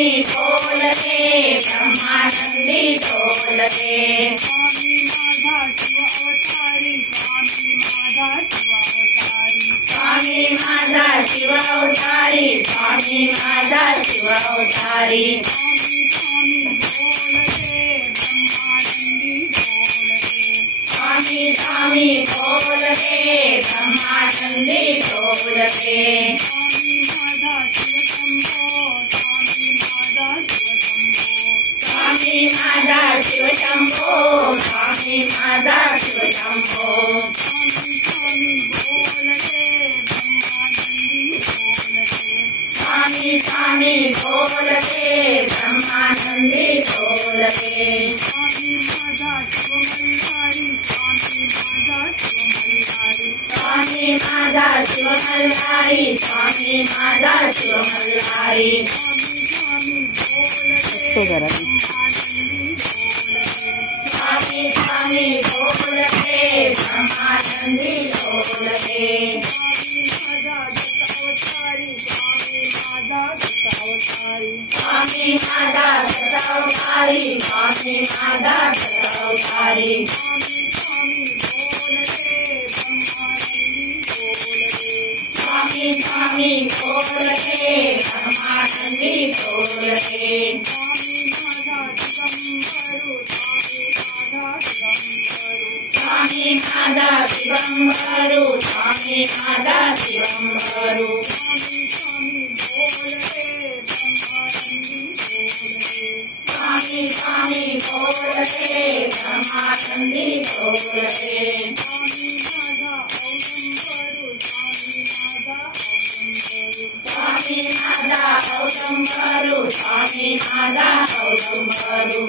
स्वामी बोल रे ब्रह्मानंदी बोल रे स्वामी माझा शिव अवतारी स्वामी माझा शिव अवतारी स्वामी माझा शिव अवतारी स्वामी माझा शिव अवतारी स्वामी बोल रे ब्रह्मानंदी बोल रे स्वामी स्वामी बोल रे ब्रह्मानंदी बोल रे स्वामी माझा शिव शंभो स्वामी माझा शिव शंभो स्वामी माझा शिव शंभो स्वामी स्वामी बोल रे ब्रह्मानंदी बोल रे स्वामी स्वामी माझा शिव मल्हारी स्वामी माझा शिव मल्हारी स्वामी स्वामी बोल रे ब्रह्मानंदी बोल रे स्वामी माझा दत्तावतारी स्वामी माझा दत्तावतारी स्वामी स्वामी बोल रे ब्रह्मानंदी बोल रे स्वामी माझा दिगंबरू स्वामी माझा दिगंबरू स्वामी स्वामी बोल रे ब्रह्मानंदी बोल रे स्वामी माझा औदंबरू स्वामी माझा औदंबरू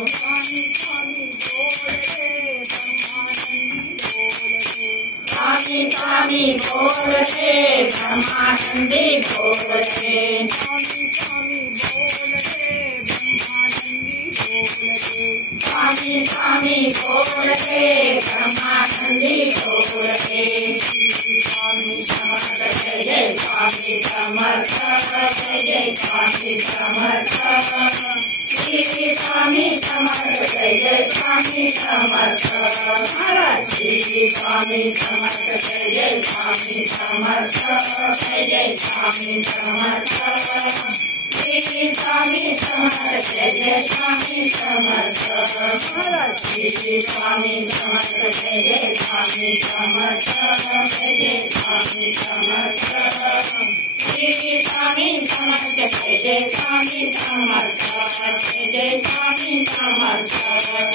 स्वामी स्वामी बोल रे ब्रह्मानंदी बोल रे स्वामी स्वामी बोल रे ब्रह्मानंदी बोल रे स्वामी समर्थ जय जय स्वामी समर्थ जय जय स्वामी समर्थ श्री स्वामी समर्थ जय जय स्वामी समर्थ महाराज श्री स्वामी समर्थ जय जय स्वामी समर्थ जय जय स्वामी समर्थ श्री स्वामी समर्थ जय जय स्वामी समर्थ महाराज श्री स्वामी समर्थ जय जय स्वामी समर्थ जय जय स्वामी समर्थ श्री स्वामी समर्थ जय जय स्वामी समर्थ जय जय स्वामी समर्थ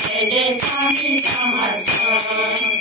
जय जय स्वामी समर्थ